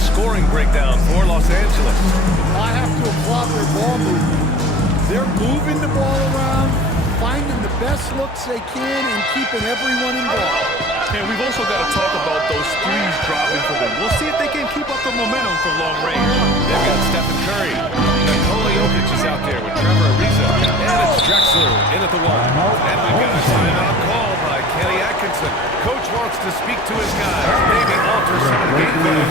scoring breakdown for Los Angeles. I have to applaud their ball movement. They're moving the ball around, finding the best looks they can, and keeping everyone involved. And we've also got to talk about those threes dropping for them. We'll see if they can keep up the momentum from long range. They've got Stephen Curry. Nikola Jokic is out there with Trevor Ariza. And it's Drexler in at the one. And we've got a timeout call by Kenny Atkinson. Coach wants to speak to his guys. Maybe alter some of the game plan.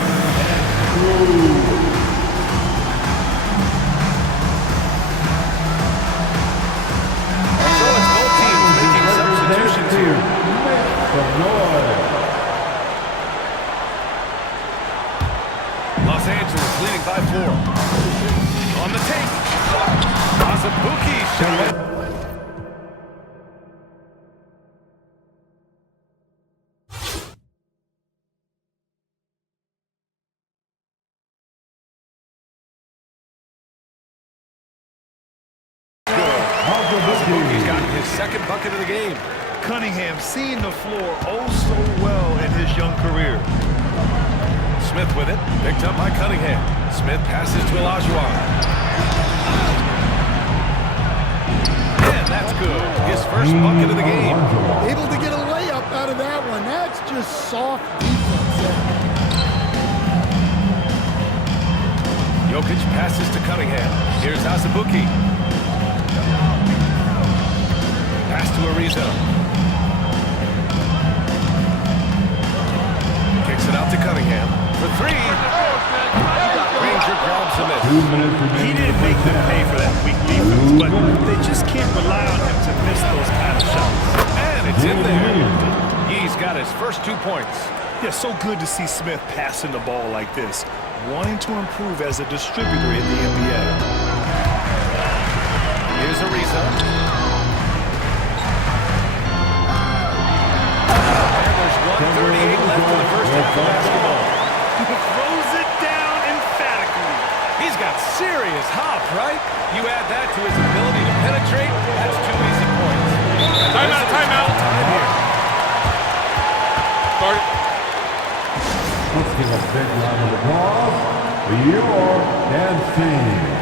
So it's both teams making substitutions here. Los Angeles leading by 4. On the take. Azubuike shot it. Azubuike's gotten his second bucket of the game. Cunningham seeing the floor oh so well in his young career. Smith with it, picked up by Cunningham. Smith passes to Olajuwon. And that's good. His first bucket of the game. Able to get a layup out of that one. That's just soft defense. Jokic passes to Cunningham. Here's Azubuike. Pass to Ariza. Kicks it out to Cunningham for 3. Ranger grabs the miss. He didn't make them pay for that weak defense, but they just can't rely on him to miss those kind of shots. And it's in there. He's got his first 2 points. Yeah, so good to see Smith passing the ball like this, wanting to improve as a distributor in the NBA. Here's Ariza. And there's 1:38 left in the first half of basketball. Throws it down emphatically. He's got serious hop, right? You add that to his ability to penetrate, that's 2 easy points. Timeout, timeout. Time here. Start. Let's give a big round of applause for your dancing.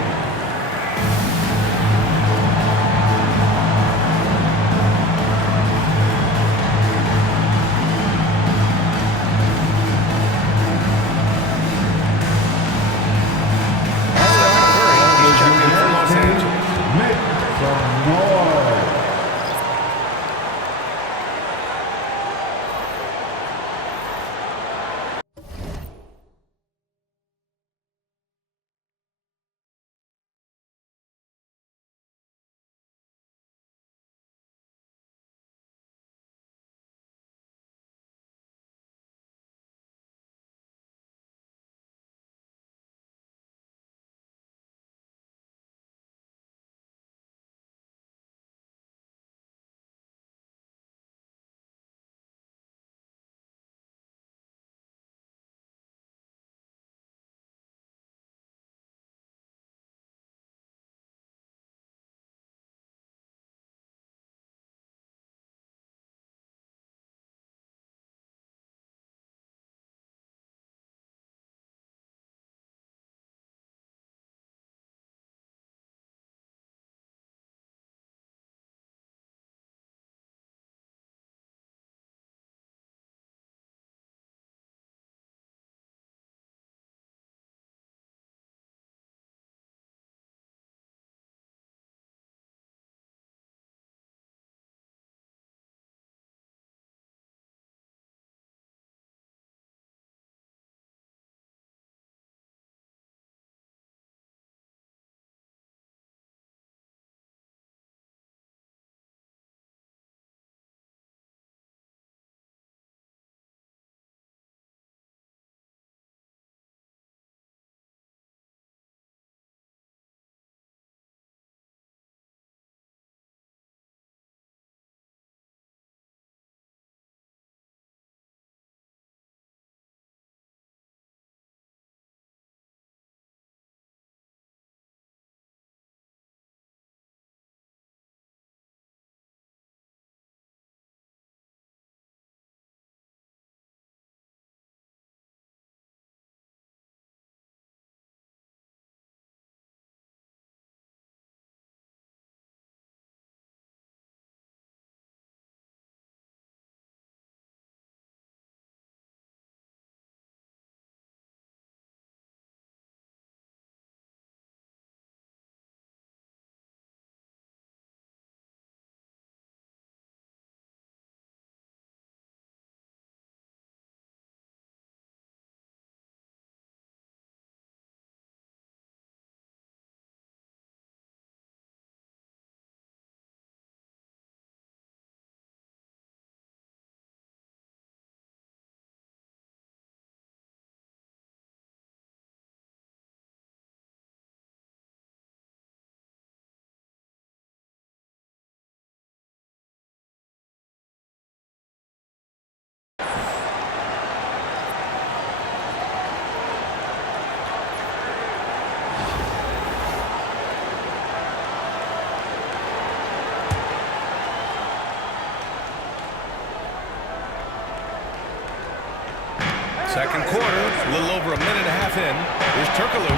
Second quarter, a little over a minute and a half in. Here's Turkoglu.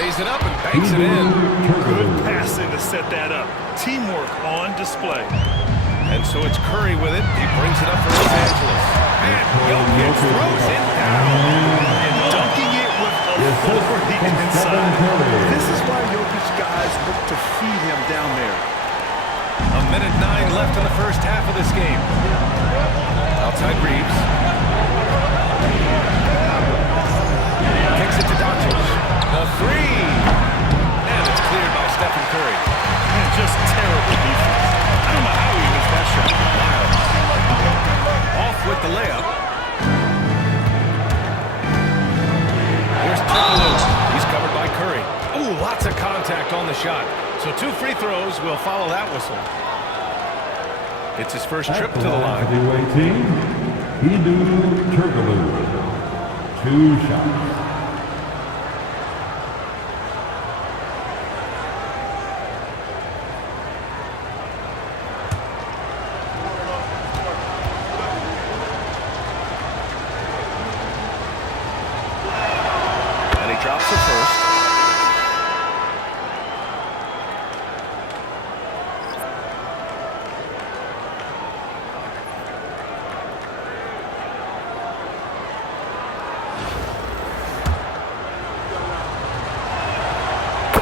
Lays it up and banks it in. Good passing to set that up. Teamwork on display. And so it's Curry with it. He brings it up for Los Angeles. And Jokic throws it down. And dunking it with authority inside. This is why Jokic guys look to feed him down there. A minute 9 left in the first half of this game. Outside Reeves. Kicks it to Doncic. The three. And it's cleared by Stephen Curry. And just terrible defense. I don't know how he missed that shot. Miles. Off with the layup. Here's Turkoglu. He's covered by Curry. Ooh, lots of contact on the shot. So 2 free throws will follow that whistle. It's his first trip to the line. Heavyweight team, Hedo Turkoglu. 2 shots. And he drops the first.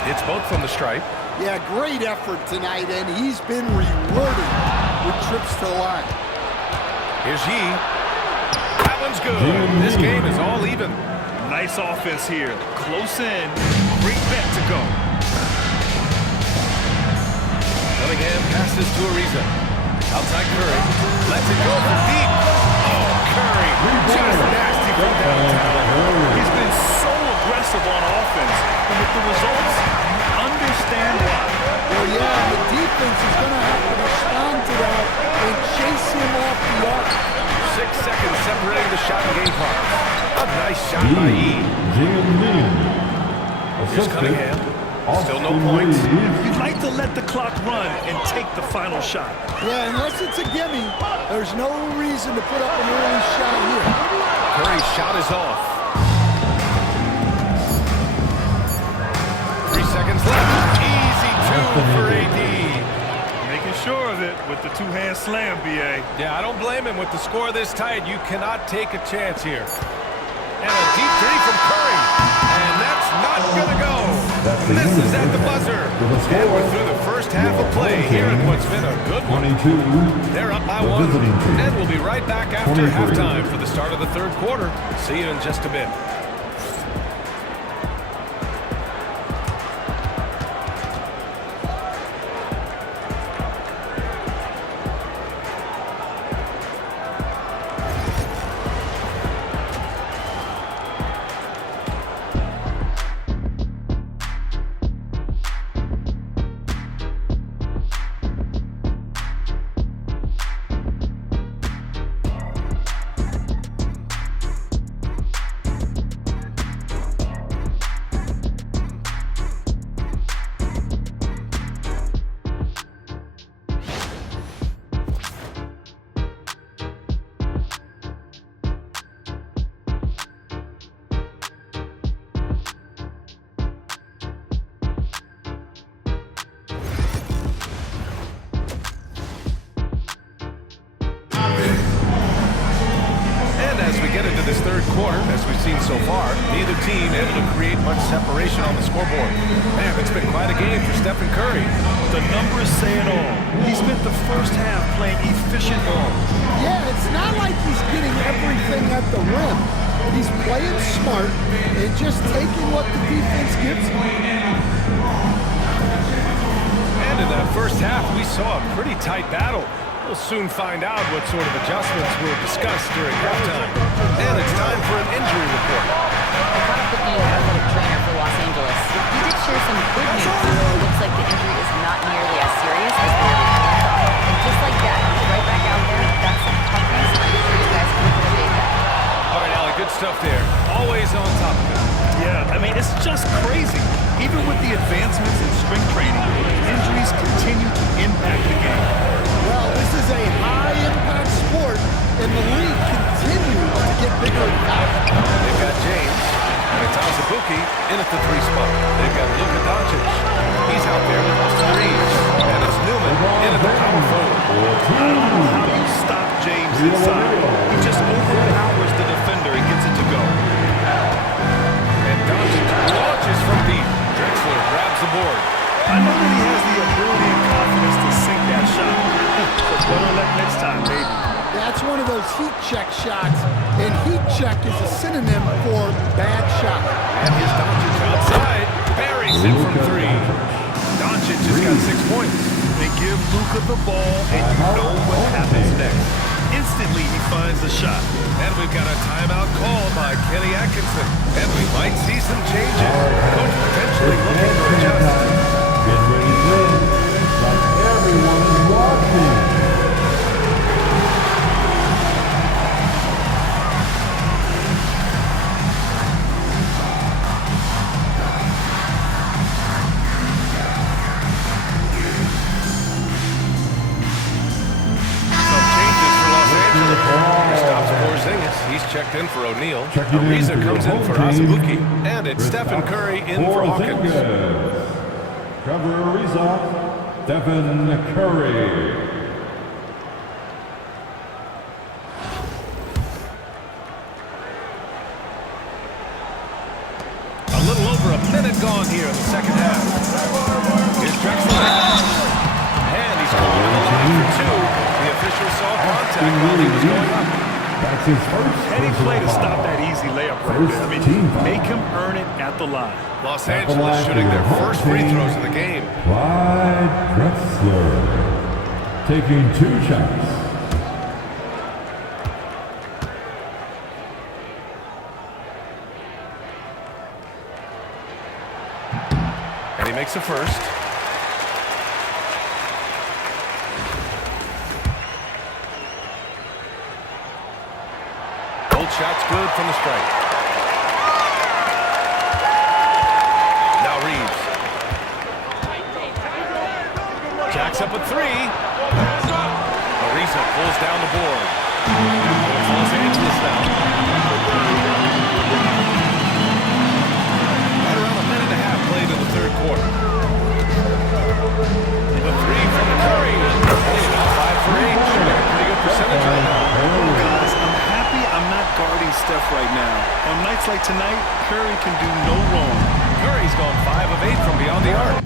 It's both from the stripe. Yeah, great effort tonight, and he's been rewarded with trips to the line. Here's Yee. That one's good. This game is all even. Nice offense here. Close in. Great bet to go. Cunningham passes to Ariza. Outside Curry. Lets it go from deep. Oh, Curry. Just nasty from downtown. He's been so aggressive on offense. And with the results, understand why. Well, yeah, the defense is going to have to respond to that and chase him off the arc. 6 seconds separating the shot and game clock. A nice shot by Yee. Here's Cunningham. Still no points. You'd like to let the clock run and take the final shot. Yeah, unless it's a gimme, there's no reason to put up an early shot here. Curry's shot is off. 3 seconds left. Easy 2 for AD. Making sure of it with the two-hand slam, B.A. Yeah, I don't blame him. With the score this tight, you cannot take a chance here. And a deep three from Curry. And that's not going to go. Misses at the buzzer. And we're through the first half of play here in what's been a good one. 22. They're up by 1. And we'll be right back after halftime for the start of the third quarter. See you in just a bit. This third quarter, as we've seen so far, neither team able to create much separation on the scoreboard. Man, it's been quite a game for Stephen Curry. The numbers say it all. He spent the first half playing efficient ball. Yeah, it's not like he's getting everything at the rim. He's playing smart and just taking what the defense gives him. And in that first half, we saw a pretty tight battle. We'll soon find out what sort of adjustments were discussed during halftime. And it's time for an injury report. I caught up with the athletic trainer for Los Angeles. He did share some good news. It looks like the injury is not nearly as serious as we originally thought. And just like that, he's right back out there. That's some toughness. I'm sure you guys can appreciate that. All right, Allie, good stuff there. Always on top of it. Yeah, I mean, it's just crazy. Even with the advancements in strength training, injuries continue to impact the game. Well, this is a high-impact sport, and the league continues to get bigger and faster. in at the 3 spot. They've got Luka Doncic. He's out there with Austin Reeves. And it's Newman in at the power forward. I don't know how you stop James inside. He just overpowers the defender and gets it to go. And Doncic launches from deep. Drexler grabs the board. I know that he has the ability and confidence to sink that shot. So better luck next time, maybe. That's one of those heat check shots, and heat check is a synonym for bad shot. And here's Doncic outside. Buries it from 3. Doncic has got 6 points. They give Luka the ball, and you know what happens next. Instantly, he finds the shot. And we've got a timeout called by Kenny Atkinson. And we might see some changes. Coach potentially looking to adjust. Get ready to win, like everyone is watching. Some changes for Los Angeles. Kristaps Porzingis, he's checked in for O'Neal. Ariza comes in for Azubuike. And it's Stephen Curry in for Hawkins. Trevor Ariza, Stephen Curry. A little over a minute gone here in the second half. Here's Drexler. And he's going to the line for 2. The official saw contact while he was going up. That's his first Any play to personal stop foul. that easy layup right there. I mean, Team foul. make him earn it at the line. Los At the Angeles line shooting for their the first home free team. throws in the game. Clyde Drexler taking 2 shots. And he makes a first. Both shots good from the strike. Now Reeves. Jacks up a 3. Ariza pulls down the board. It's Los Angeles now. Right around a minute and a half played in the third quarter. The 3 from Curry. Only about 5 for 8. Shooting a pretty good percentage right now. Guys, I'm happy I'm not guarding Steph right now. On nights like tonight, Curry can do no wrong. Curry's gone 5 of 8 from beyond the arc.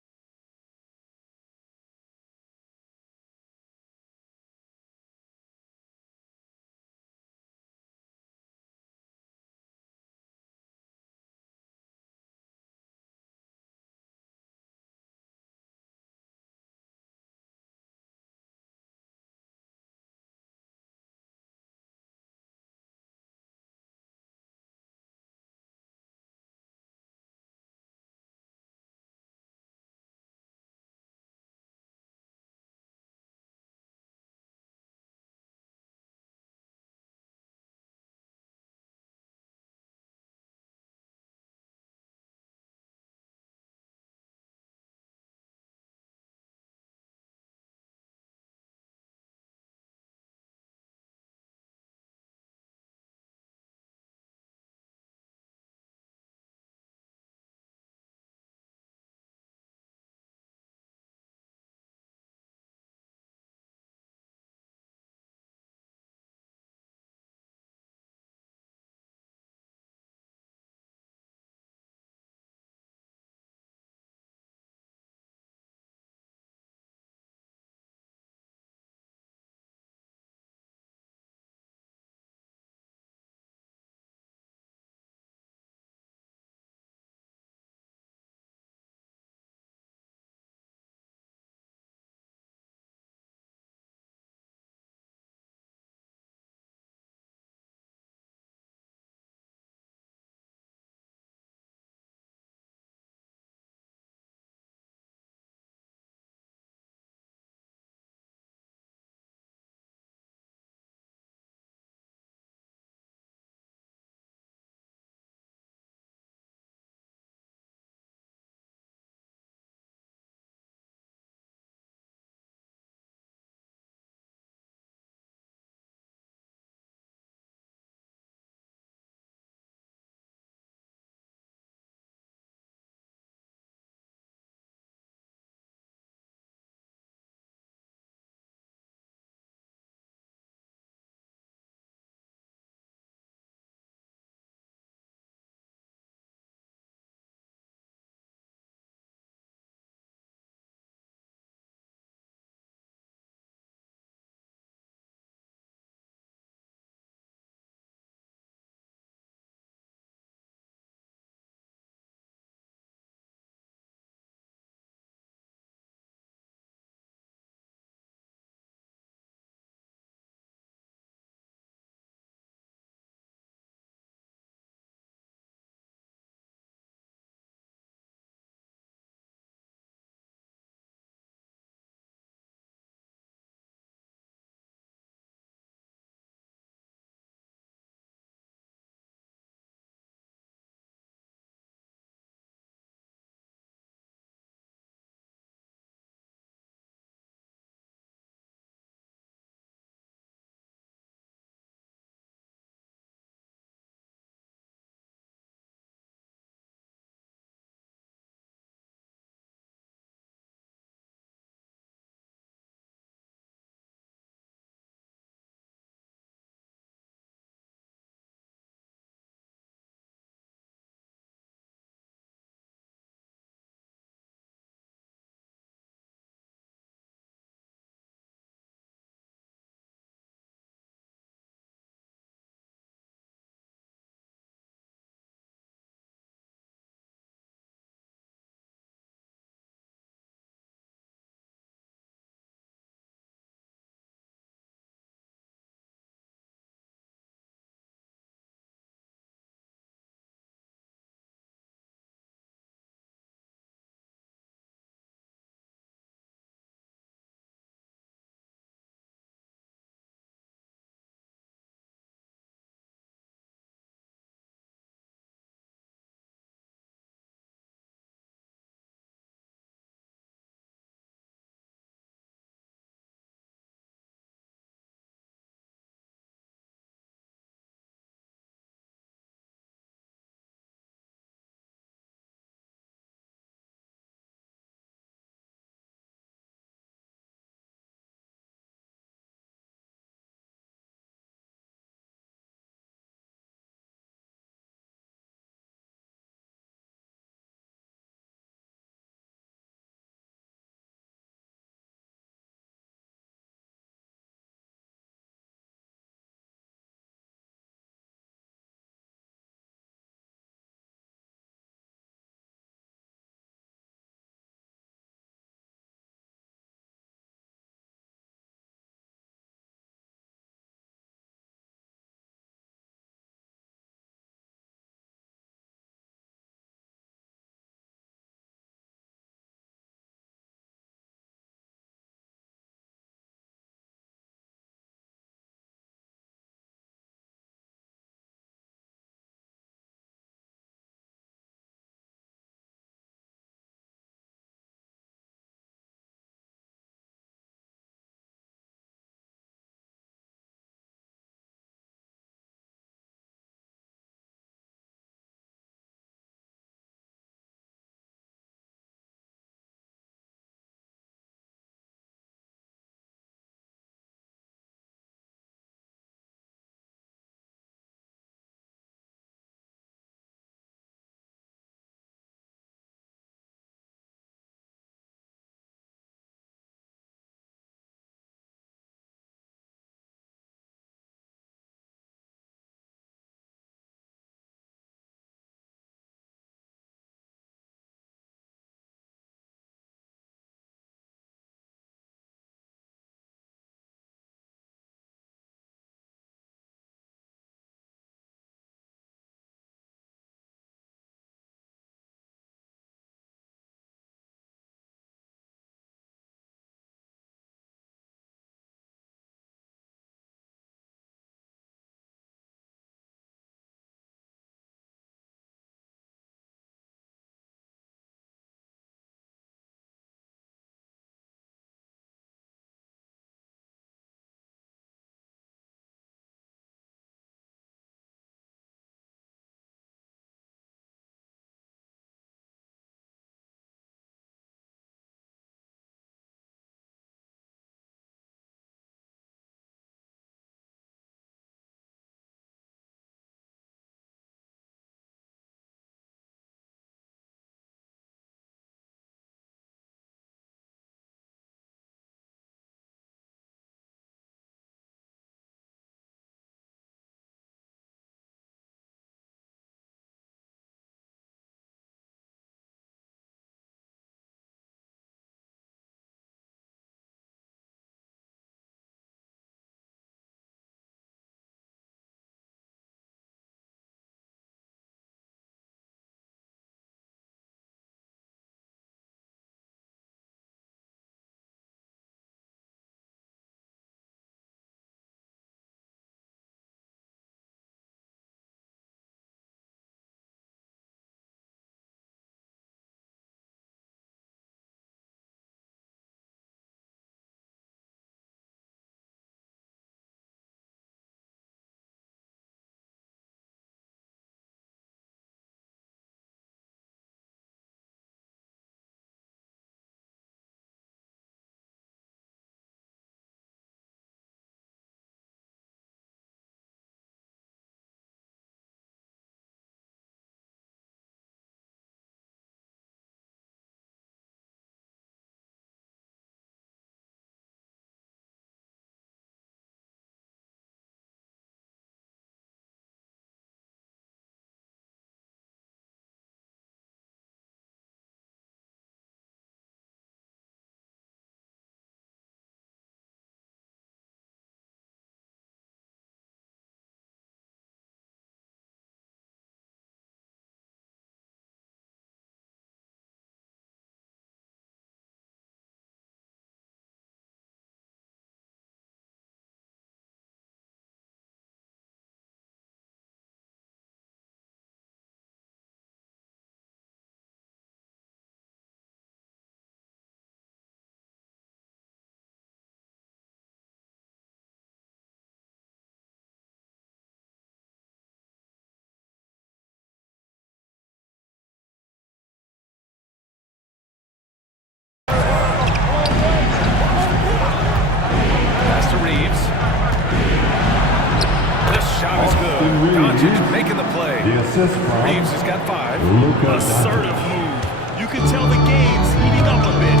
Austin Doncic Reeves. making the play. The assist from Reeves has got 5. Luka Assertive Doncic. move. You can tell the game's heating up a bit.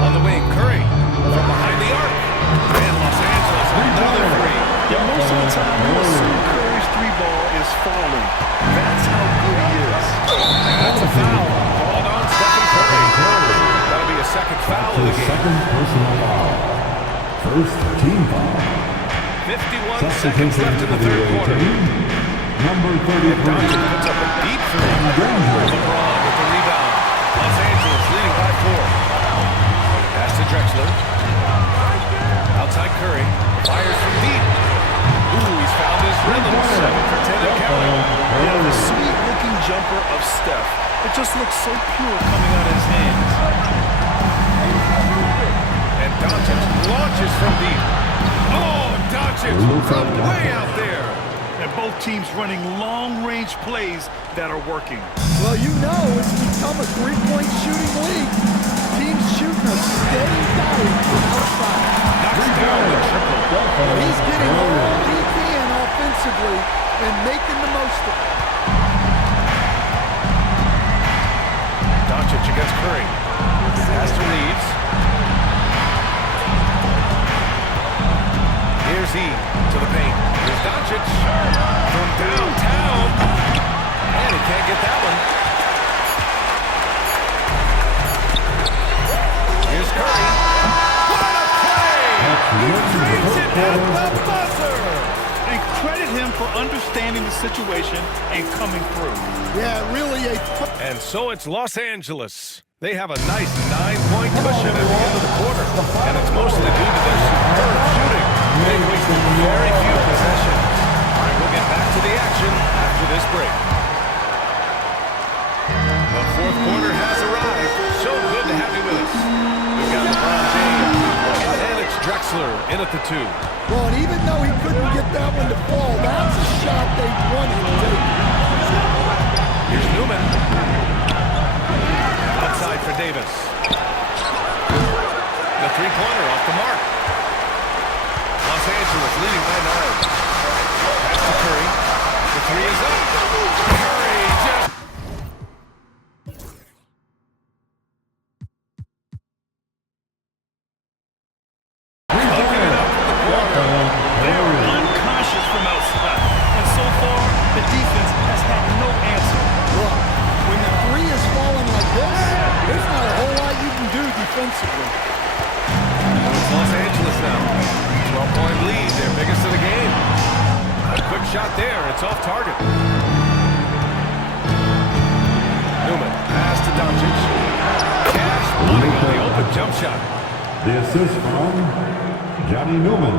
On the wing, Curry from behind the arc. And Los Angeles, another 3. Yeah, most of the time, you'll see Curry's 3-ball is falling. That's how good he is. That's a foul. Called on Stephen Curry. That'll be a second foul of the His game. second personal foul. First team foul. 51 seconds Substitution left in for the the third quarter. team. Number Doncic 33. puts up a deep 3. LeBron with the rebound. Los Angeles leading by 4. Pass to Drexler. Outside Curry. Fires from deep. Ooh, he's found his rhythm. 7 for 10 and counting. Yeah, the sweet-looking jumper of Steph. It just looks so pure coming out of his hands. And Doncic launches from deep. Oh, Doncic from way out there. And both teams running long-range plays that are working. Well, you know it's become a three-point shooting league. Teams shooting a steady diet from outside. Knocks down the triple. He's getting all he can offensively and making the most of it. Doncic against Curry. Pass to Reeves. Here's he to the paint. Here's Doncic from downtown. And he can't get that one. Here's Curry. What a play! He drains it at the buzzer! And credit him for understanding the situation and coming through. Yeah, really a And so it's Los Angeles. They have a nice 9-point cushion at the end of the quarter. And it's mostly due to their superb shooting. They wasted very few possessions. All right, we'll get back to the action after this break. The fourth quarter has arrived. So good to have you with us. We've got LeBron James. And it's Drexler in at the 2. well, and even though he couldn't get that one to fall, that's a shot they wanted to take. Here's Newman. Outside for Davis. The three-pointer off the mark. Los Angeles leading by 9. Pass to Curry. The 3 is up. Curry just... Hooking it up from the corner. They are unconscious from outside. And so far, the defense has had no answer. Look, when the 3 is falling like this, there's not a whole lot you can do defensively. It's Los Angeles now. 12-point lead, their biggest of the game. A quick shot there. It's off target. Newman, pass to Doncic. Cash money on the open jump shot. The assist from Johnny Newman.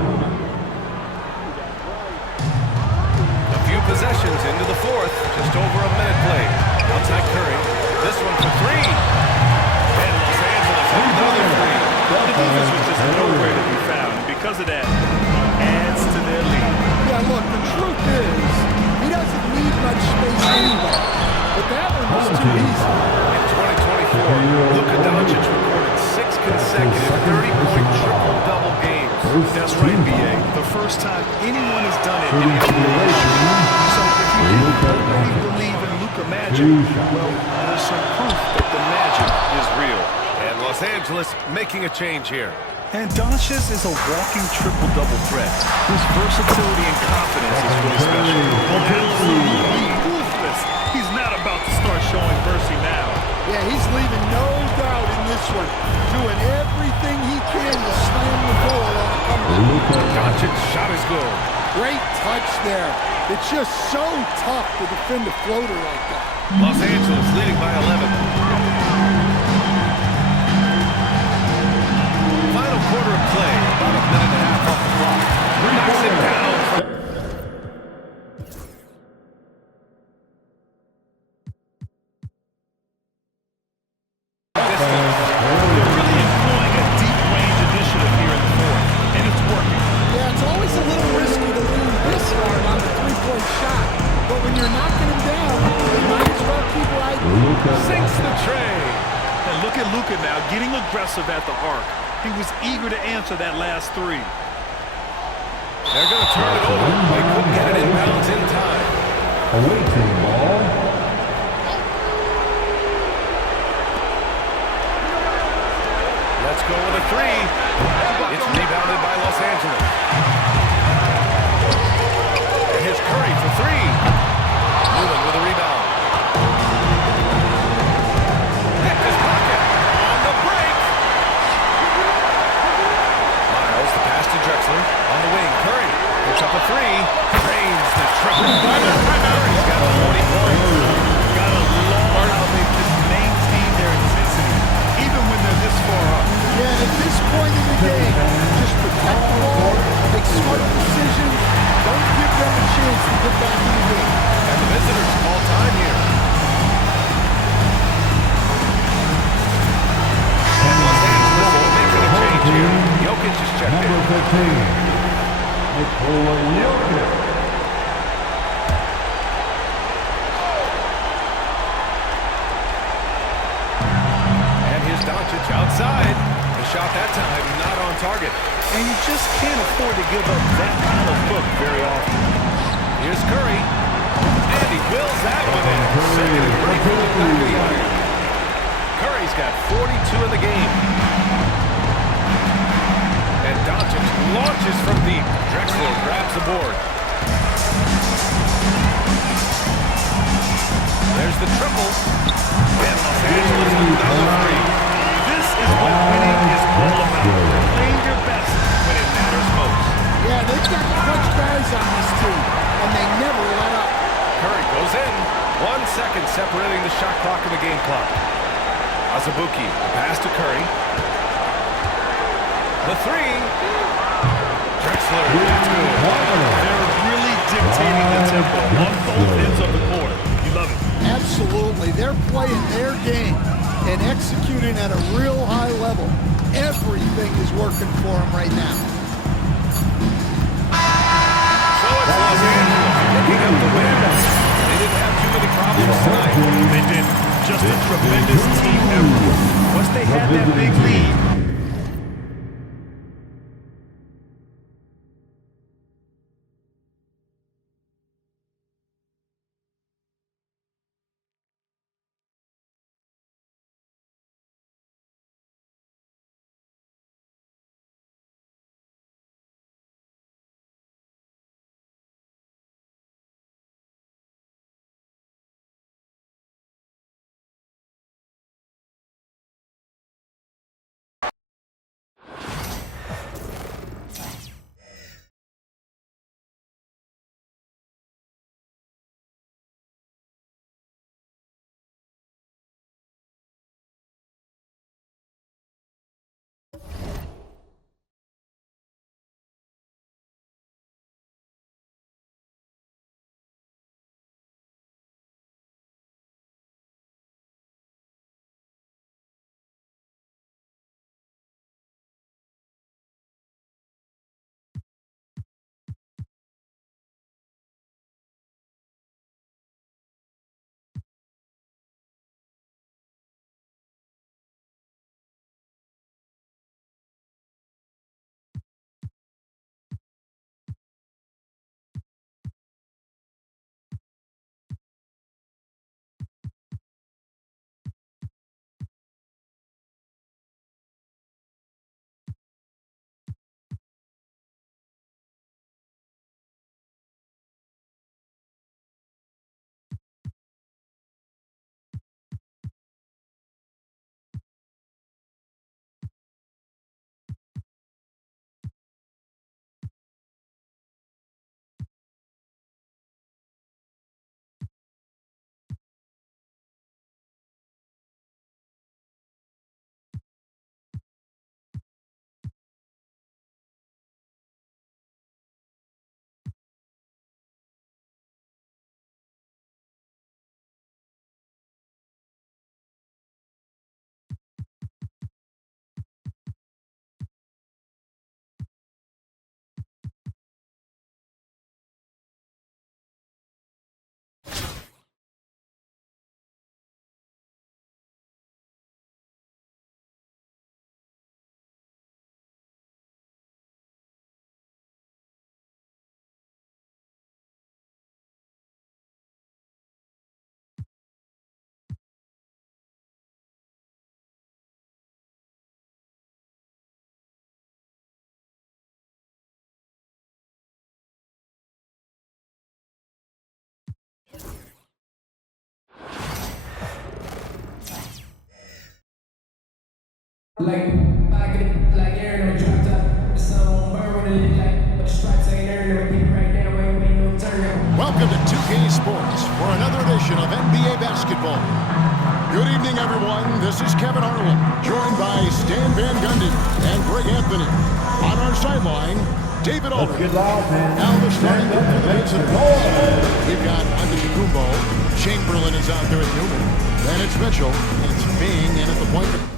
A few possessions into the fourth. Just over a minute played. Outside Curry. This one for 3. And Los Angeles another 3. The defense was just nowhere to be found. And because of that, adds to their lead. Yeah, look, the truth is, he doesn't need much space anyway. But that one was too easy. In 2024, Luka Doncic recorded 6 consecutive 30-point triple-double games. That's right, B.A. The first time anyone has done it in NBA. So if you didn't already believe in Luka magic, well, there's some proof that the magic is real. And Los Angeles making a change here. And Doncic is a walking triple-double threat. His versatility and confidence is really special. Absolutely ruthless. He's not about to start showing mercy now. Yeah, he's leaving no doubt in this one. Doing everything he can to slam the door on a comeback. Doncic shot is good. Great touch there. It's just so tough to defend a floater like that. Los Angeles leading by 11. Final quarter of play, about a minute and a half off the clock. Knocks it down. They're really employing a deep-range initiative here in the fourth, and it's working. Yeah, it's always a little risky to lean this hard on the three-point shot. But when you're knocking him down, you might as well keep right. Sinks the tray. And look at Luka now getting aggressive at the arc. He was eager to answer that last 3. They're going to turn it over. They couldn't get it inbounds in time. Away team ball. Let's go with a three. It's rebounded by Los Angeles. And here's Curry for three. Newman with a rebound. Hit his pocket on the break. Miles, the pass to Drexler. On the wing, Curry puts up a three. Drains the triple. Curry's got 40 points. Got to love how they just maintain their intensity, even when they're this far up. Yeah, and at this point in the game, just protect the ball, make smart decisions, don't give them a chance to get back in the game. And the visitors call time here. And Los Angeles is making a change here. Jokic is checked in. Number 15. Nikola Jokic. And here's Doncic outside. The shot that time not on target. And you just can't afford to give up that kind of look very often. Here's Curry. And he wills that one in. Second and break from the back of the iron. Curry's got 42 in the game. And Doncic launches from deep. Drexler grabs the board. There's the triple. And Los Angeles another three. This is what winning is all about. Playing your best when it matters most. Yeah, they've got clutch guys on this team, and they never let up. Curry goes in. 1 second separating the shot clock and the game clock. Azubuike, the pass to Curry. The three. Drexler, that's good. They're really dictating the tempo on both ends of the court. You love it. Absolutely. They're playing their game and executing at a real high level. Everything is working for them right now. So it's Los Angeles picking up the win. They didn't have too many problems tonight. They did. Just a tremendous team effort. Once they had that big lead, Like, I get it, like Aaron on the drop top. The sun won't burn when it lit like, but the stripes ain't earned. I'ma get right down, ain't no turn. Welcome to 2K Sports for another edition of NBA basketball. Good evening, everyone. This is Kevin Harlan, joined by Stan Van Gundy and Greg Anthony. On our sideline, David Aldridge. Let's get loud, man. Now the starting group for the Pistons. We've got Antetokounmpo. Chamberlain is out there at Newman. Then it's Mitchell. It's Bing in at the point.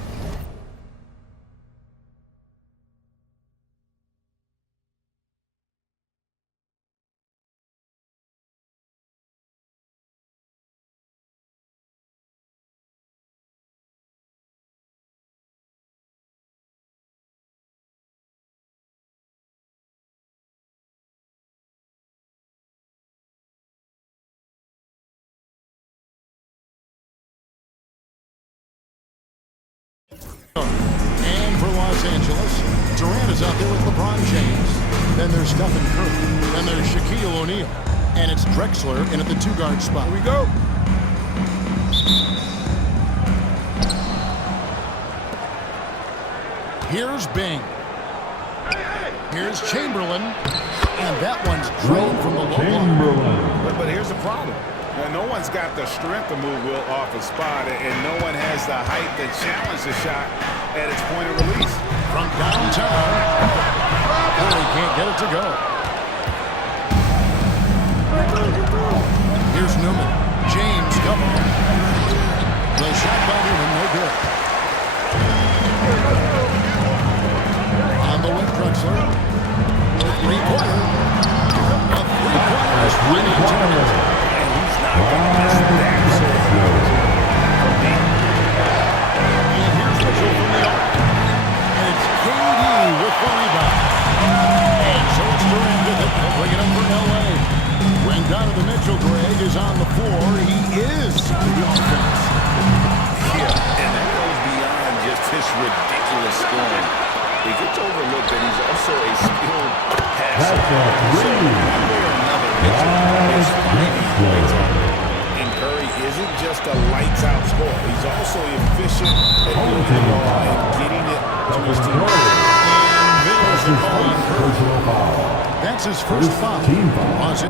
And for Los Angeles, Durant is out there with LeBron James. Then there's Stephen Curry. Then there's Shaquille O'Neal. And it's Drexler in at the two-guard spot. Here we go. Here's Bing. Here's Chamberlain. And that one's drained from the low block. But here's the problem. No one's got the strength to move Will off a spot, and no one has the height to challenge the shot at its point of release. From downtown, Curry can't get it to go. Here's Newman. James double. The shot by Newman, no good. On the wing, Drexler. The three-pointer. A three-pointer is winning tonight. And here's Mitchell from the arc. And it's KD with the rebound. And so it's Durant with it. They'll bring it up for L.A. When Donovan Mitchell, Greg, is on the floor, he is the offense. Yeah, and that goes beyond just his ridiculous scoring. It gets overlooked that he's also a skilled passer. That's a So three. one way or another, Mitchell is finding points on it. And Curry isn't just a lights-out scorer. He's also efficient at moving the ball and getting it to his teammates. And there's the call on Curry. That's his first foul. Team foul.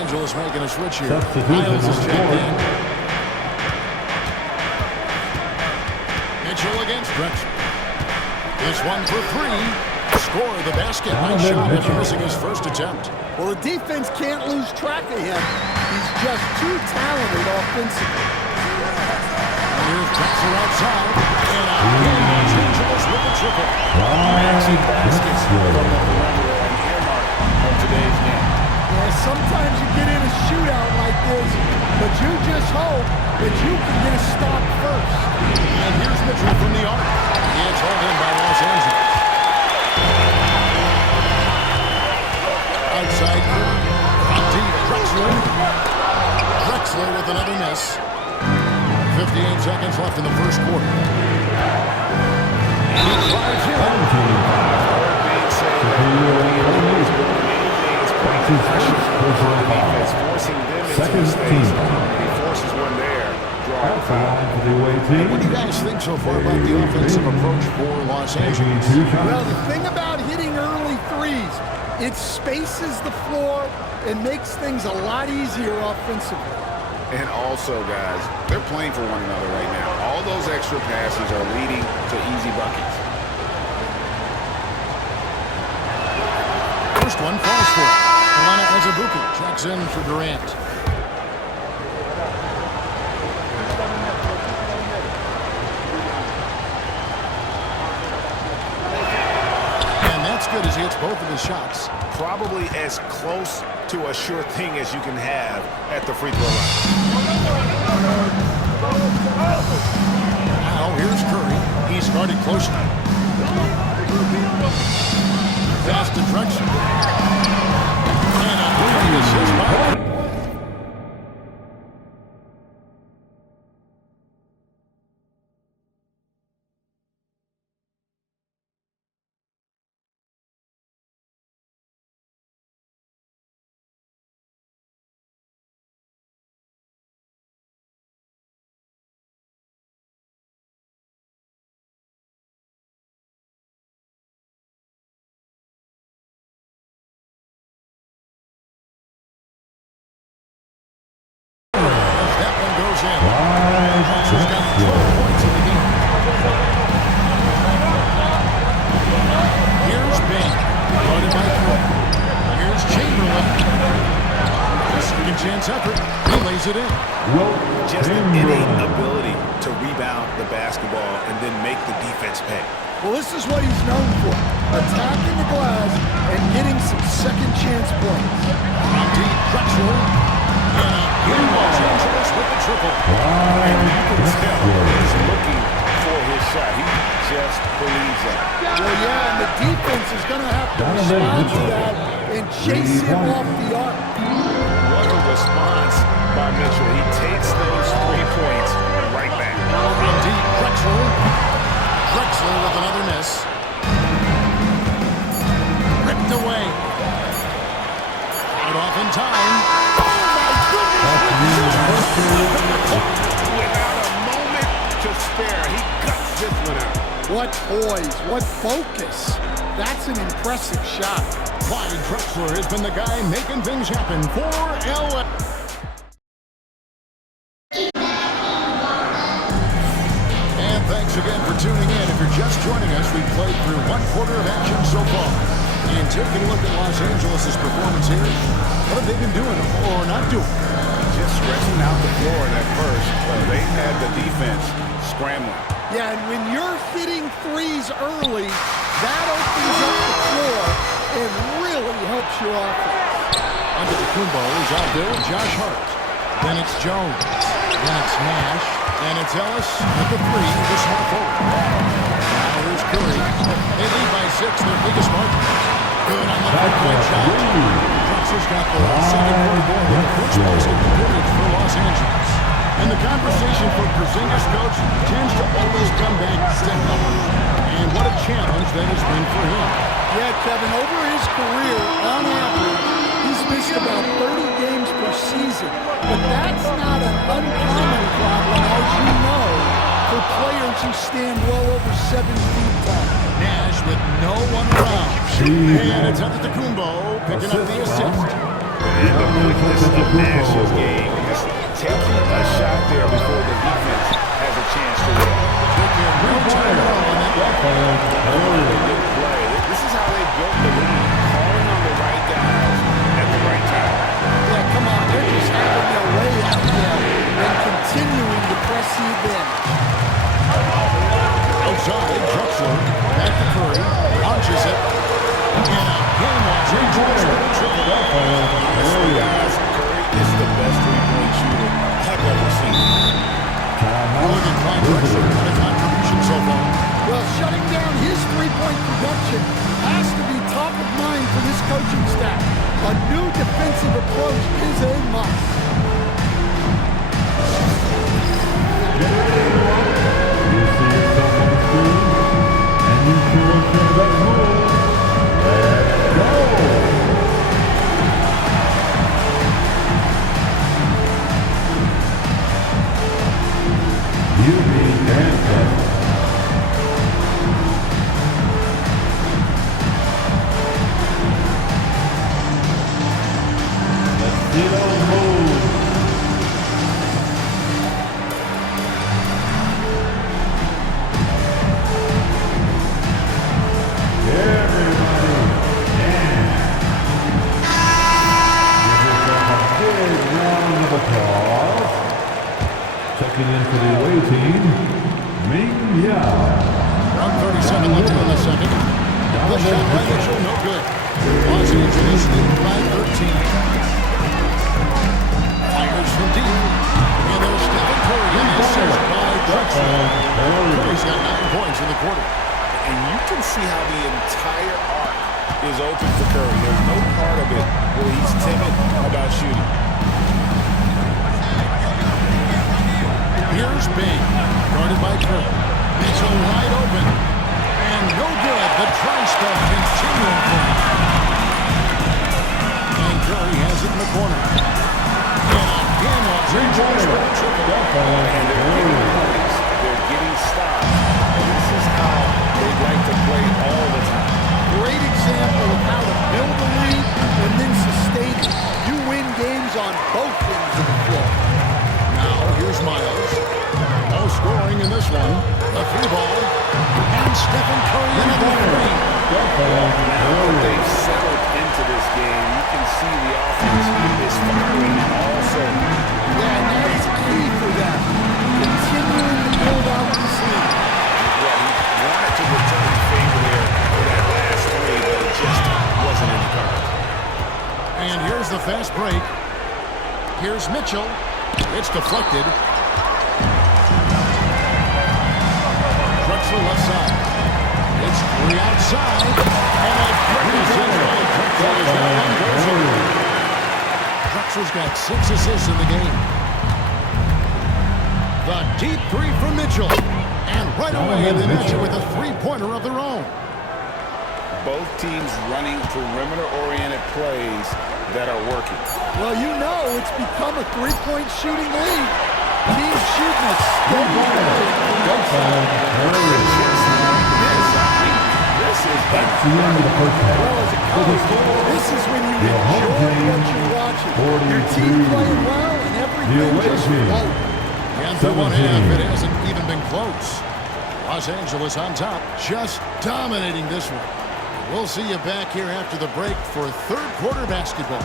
Angeles making a switch here. Substitution Miles is on checked board. in. Mitchell against Drexler. This one for three. Score the basket. Nice shot after missing his first attempt. Well, the defense can't lose track of him. He's just too talented offensively. And here's Drexler outside. And again, Los Angeles with a triple. Baskets from the perimeter and earmark of today's game. Yeah, sometimes you get in a shootout like this, but you just hope that you can get a stop first. And here's Mitchell from the arc. It's hauled in by Los Angeles. Outside, from deep, Drexler. Drexler with another miss. 58 seconds left in the first quarter. And he drives in. Forcing them into Second mistakes. team. He forces one there, drawing a foul. For the away team. What do you guys think so far about the offensive approach for Los Angeles? Well, the thing about hitting early threes, it spaces the floor and makes things a lot easier offensively. And also, guys, they're playing for one another right now. All those extra passes are leading to easy buckets. First one falls for it. Alana Azubuike checks in for Durant. And that's good as he hits both of his shots. Probably as close to a sure thing as you can have at the free throw line. Now here's Curry. He's guarded closely. Pass to Drexler. And a great assist by goes in. Drexler's got 12 points in the game. Here's Ben. Guarded by Curry. Here's Chamberlain. Second chance effort. He lays it in. Just an innate ability to rebound the basketball and then make the defense pay. Well, this is what he's known for, attacking the glass and getting some second chance points. From deep, Drexler. And again, Los Angeles with the triple. And you can tell he's looking for his shot. He just believes that. Well, yeah, and the defense is going to have to respond to that and chase him off the arc. What a response by Mitchell. He takes those 3 points right back. From deep, Drexler. Drexler with another miss. Ripped away. Out off in time. Without a moment to spare, he cuts this one out. What poise, what focus. That's an impressive shot. Clyde Drexler has been the guy making things happen for LA. And thanks again for tuning in. If you're just joining us, we've played through one quarter of action so far. And taking a look at Los Angeles' performance here, what have they been doing or not doing? Just stretching out the floor in that first. They had the defense scrambling. Yeah, and when you're hitting threes early, that opens up the floor and really helps your offense. Antetokounmpo is out there with Josh Hart. Then it's Jones. Then it's Nash. And it's Ellis at the three, the small forward. Now here's Curry. They lead by 6, their biggest margin. Good on the three-point shot. Drexler's got the second quarter ball in the first basket period for Los Angeles. And the conversation for Porzingis, coach, tends to always come back step up. And what a challenge that has been for him. Yeah, Kevin, over his career, on average, he's missed about 30 games per season. But that's not an uncommon problem, as you know, for players who stand well over 7 feet tall. Nash with no one around. And it's Antetokounmpo picking up the assist. And the quickness of Nash's game, just taking a shot there before the defense has a chance to win. Good play. This is how they built the lead, calling on the right guys at the right time. Yeah, come on. They're just having their way out there and continuing to press the advantage. Outside, Drexler, back to Curry, launches it, and a game-watching Drexler. Guys, Curry is the best three-point shooter I've ever seen. Look at Clyde Drexler, what a contribution so far. Well, shutting down his three-point production has to be top of mind for this coaching staff. A new defensive approach is a must. You see yourself on the screen, and you feel okay that move. Let's go! You need dancing. Let's see those moves. Everybody dance. Give yourself a big round of applause. Checking in for the away team, Ming Yao. Around 37 left in the second. The shot by Mitchell, no good. Los Angeles leading by 13. Fires from deep. And there's Stephen Curry. And assist by Drexler. Curry's got 9 points in the quarter. And you can see how the entire arc is open for Curry. There's no part of it where he's timid about shooting. Here's Bing, guarded by Curry. Mitchell wide open. And no good. The try spell continuing for him. And Curry has it in the corner. And again, And they're getting stops. And this is how they like to play all the time. Great example of how to build a lead and then sustain it. You win games on both ends of the floor. Now, here's Miles. No scoring in this one. A free ball. And Stephen Curry in the three. Now that they've settled into this game, you can see the offense is firing also. Yeah, and that is key for them. Continuing to build out this lead. Well, he wanted to return the favor there for that last three, but it just wasn't in the cards. And here's the fast break. Here's Mitchell. It's deflected. Drexler left side. It's Curry outside. And a Drexler's got 6 assists in the game. The deep three from Mitchell. And right away they match it with a three-pointer of their own. Both teams running perimeter-oriented plays that are working. Well, you know it's become a three-point shooting lead. Teams shooting a steady That's the end of the first half. Well, as a coach, this is when you enjoy what you're watching. Your team playing well and everything just flowing. And for one half, it hasn't even been close. Los Angeles on top, just dominating this one. We'll see you back here after the break for third quarter basketball.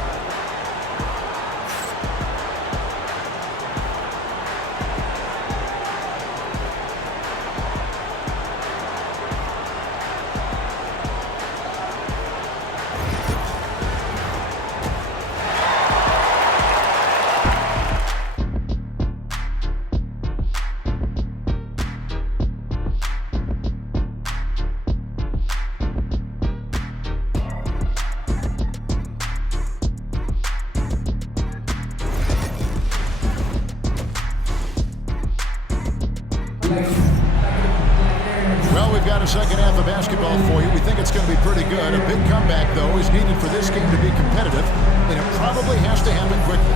Well, we've got a second half of basketball for you. We think it's going to be pretty good. A big comeback, though, is needed for this game to be competitive, and it probably has to happen quickly.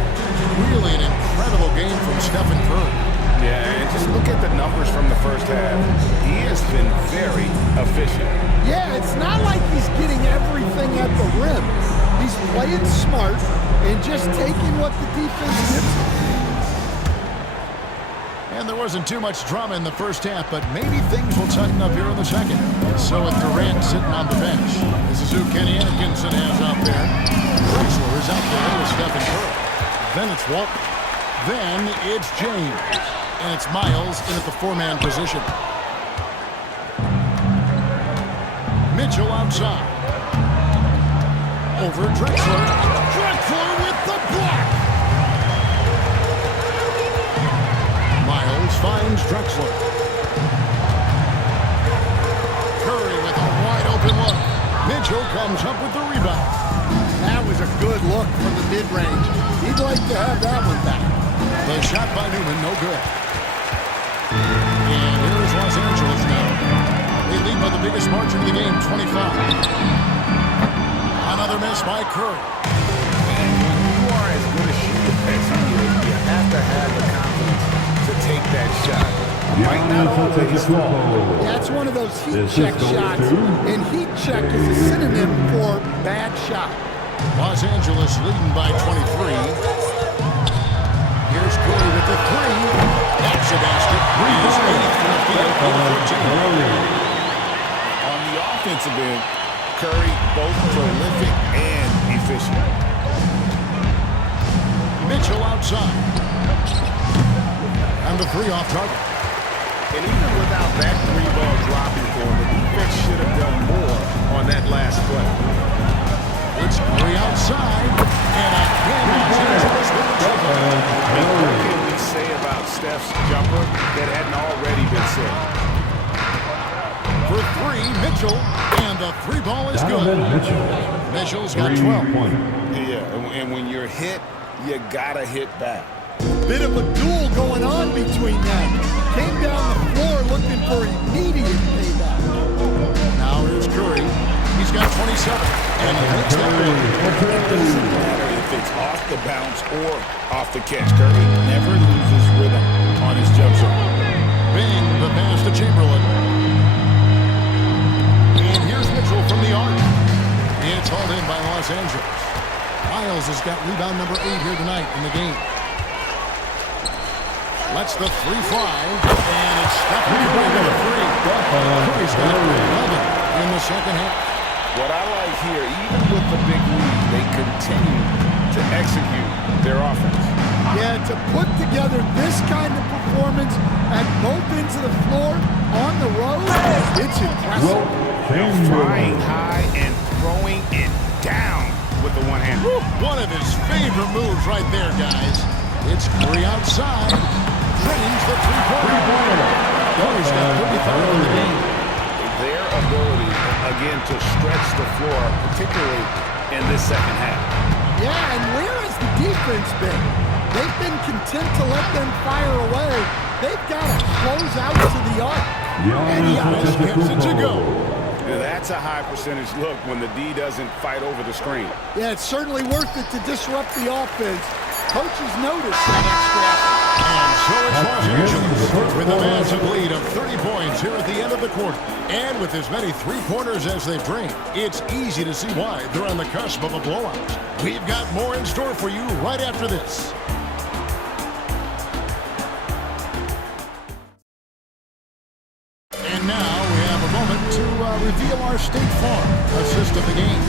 Really an incredible game from Stephen Curry. Yeah, and just look at the numbers from the first half. He has been very efficient. Yeah, it's not like he's getting everything at the rim. He's playing smart and just taking what the defense gives him. And there wasn't too much drama in the first half, but maybe things will tighten up here in the second. So with Durant sitting on the bench, this is who Kenny Atkinson has out there. Drexler is out there with Stephen Curry. Then it's Walton. Then it's James. And it's Miles in at the four-man position. Mitchell outside. Over Drexler. Drexler with the block. Miles finds Drexler. Curry with a wide-open look. Mitchell comes up with the rebound. That was a good look from the mid-range. He'd like to have that one back. The shot by Newman, no good. And here is Los Angeles now. They lead by the biggest margin of the game, 25. Another miss by Curry. And when you are as good a shooter as he is, you have to have the confidence to take that shot. Might not always fall. That's one of those heat check shots, and heat check is a synonym for bad shot. Los Angeles leading by 23. Here's Curry with the three. That's a basket. He is 8th from the field for 14. On the offensive end, Curry both prolific and efficient. Mitchell outside. And the three off target. And even without that three-ball dropping for him, the defense should have done more on that last play. It's Curry outside. And again, Los Angeles with the jumper. What can we say about Steph's jumper that hadn't already been said? For three, Mitchell. And the three ball is good. Mitchell's got 12. Yeah, and when you're hit, you gotta hit back. Bit of a duel going on between them. Came down the floor looking for immediate payback. Now here's Curry. He's got 27. And he makes that one. It doesn't matter if it's off the bounce or off the catch. Curry never loses rhythm on his jump shot. Bing, the pass to Chamberlain. And here's Mitchell from the arc. It's hauled in by Los Angeles. Miles has got rebound number 8 here tonight in the game. Lets the three fly. And it's Stephen Curry with a three. Curry's got 11 in the second half. What I like here, even with the big lead, they continue to execute their offense. Yeah, to put together this kind of performance at both ends of the floor on the road, it's impressive. Flying high and throwing it down with the one hand. One of his favorite moves right there, guys. It's Curry outside. Drains the three-pointer. Curry's got 35 in the game. Their ability, again, to stretch the floor, particularly in this second half. Yeah, and where has the defense been? They've been content to let them fire away. They've got to close out to the arc. And Giannis gets it to go. That's a high percentage look when the D doesn't fight over the screen. Yeah, it's certainly worth it to disrupt the offense. Coaches notice that extra effort. And so it's Los Angeles with a massive lead of 30 points here at the end of the quarter. And with as many three-pointers as they've drained, it's easy to see why they're on the cusp of a blowout. We've got more in store for you right after this. And now we have a moment to reveal our State Farm assist of the game.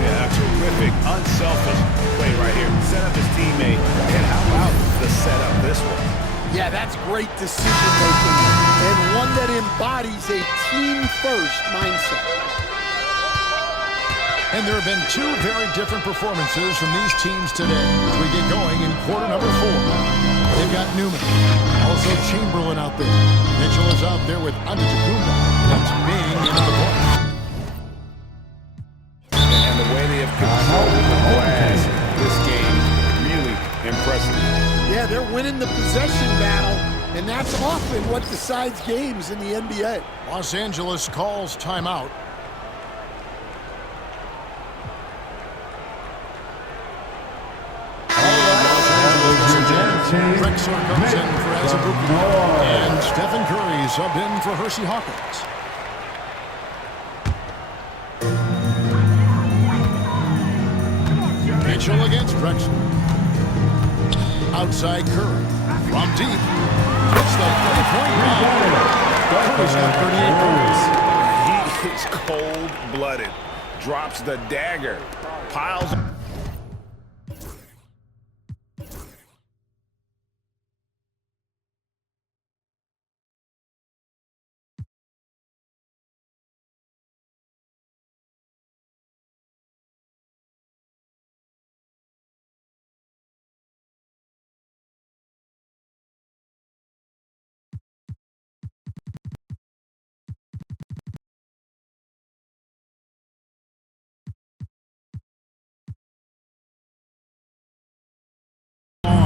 Yeah, terrific, unselfish play right here. Set up his teammate. And how about the setup this one? Yeah, that's great decision-making and one that embodies a team-first mindset. And there have been two very different performances from these teams today as we get going in quarter number 4. They've got Newman, also Chamberlain out there. Mitchell is out there with Antetokounmpo. That's Bing into the point. And the way they have controlled the glass this game, really impressive. Yeah, they're winning the possession battle, and that's often what decides games in the NBA. Los Angeles calls timeout. Drexler comes in for Azubuike. And Stephen Curry subbed in for Hersey Hawkins. Mitchell against Drexler. Outside Curry. From deep. Hits the three-point line. Curry's got 38 points. He is cold-blooded. Drops the dagger. Piles.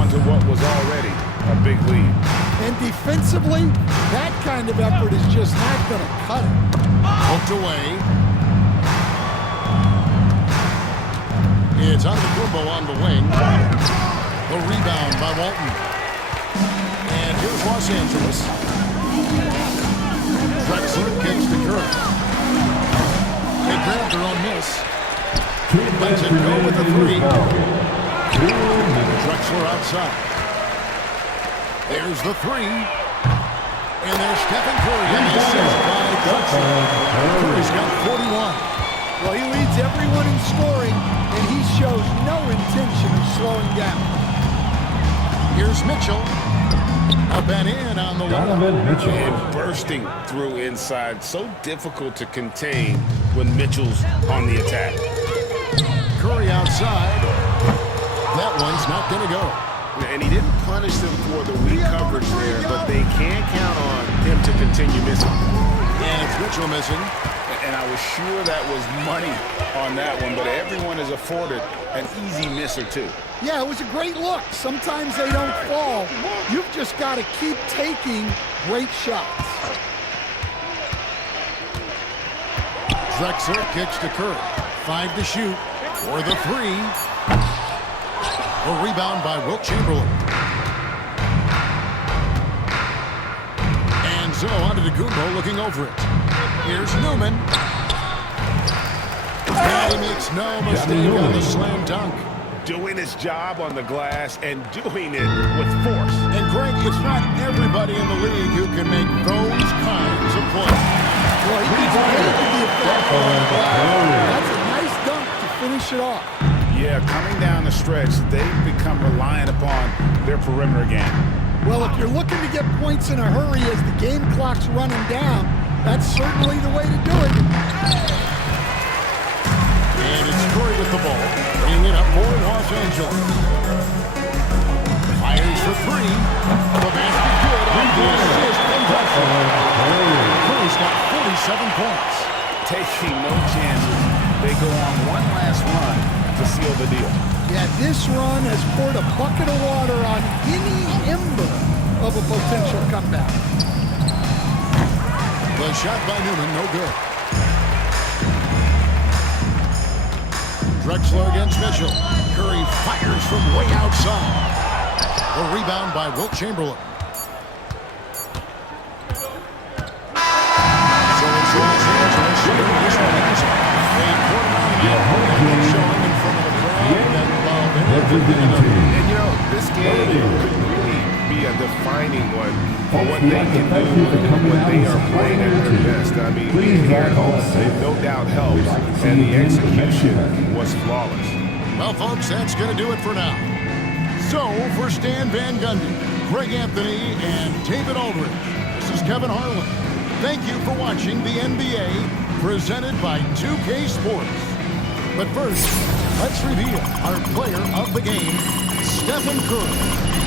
To what was already a big lead. And defensively, that kind of effort is just not going to cut it. Poked away. It's Antetokounmpo on the wing. The rebound by Walton. And here's Los Angeles. Drexler kicks to Curry. They grabbed their own miss. Lets it go with the three. Drexler outside. There's the three. And there's Stephen Curry. And the assist by Drexler. Curry's got 41. Well, he leads everyone in scoring, and he shows no intention of slowing down. Here's Mitchell. Up and in on the Donovan Mitchell. And bursting through inside. So difficult to contain when Mitchell's on the attack. Curry outside. That one's not going to go. And he didn't punish them for the weak coverage there, but they can count on him to continue missing. And it's Mitchell missing. And I was sure that was money on that one, but everyone is afforded an easy miss or two. Yeah, it was a great look. Sometimes they don't fall. You've just got to keep taking great shots. Drexler kicks to Curry. 5 to shoot. For the three. A rebound by Wilt Chamberlain. And so onto Antetokounmpo looking over it. Here's Newman. And he makes no mistake on the slam dunk. Doing his job on the glass and doing it with force. And Greg, it's not everybody in the league who can make those kinds of plays. Well, he gets paid to be effective. That's a nice dunk to finish it off. Yeah, coming down the stretch, they've become reliant upon their perimeter game. Well, if you're looking to get points in a hurry as the game clock's running down, that's certainly the way to do it. And it's Curry with the ball, bringing it up for Los Angeles. Fires for three. The basket good on the assist from Drexler. Curry's got 47 points. Taking no chances. They go on one last run to seal the deal. Yeah, this run has poured a bucket of water on any ember of a potential comeback. The shot by Newman, no good. Drexler against Mitchell. Curry fires from way outside. A rebound by Wilt Chamberlain. So it's Los Angeles shooting this one. A quarter-round showing in front of the crowd that And you know, this game could really be a defining one for what they can do when they are playing at their best. I mean, being here at home, no doubt helps, and the execution was flawless. Well, folks, that's going to do it for now. So, for Stan Van Gundy, Greg Anthony, and David Aldridge, this is Kevin Harlan. Thank you for watching the NBA, presented by 2K Sports. But first, let's reveal our player of the game, Stephen Curry.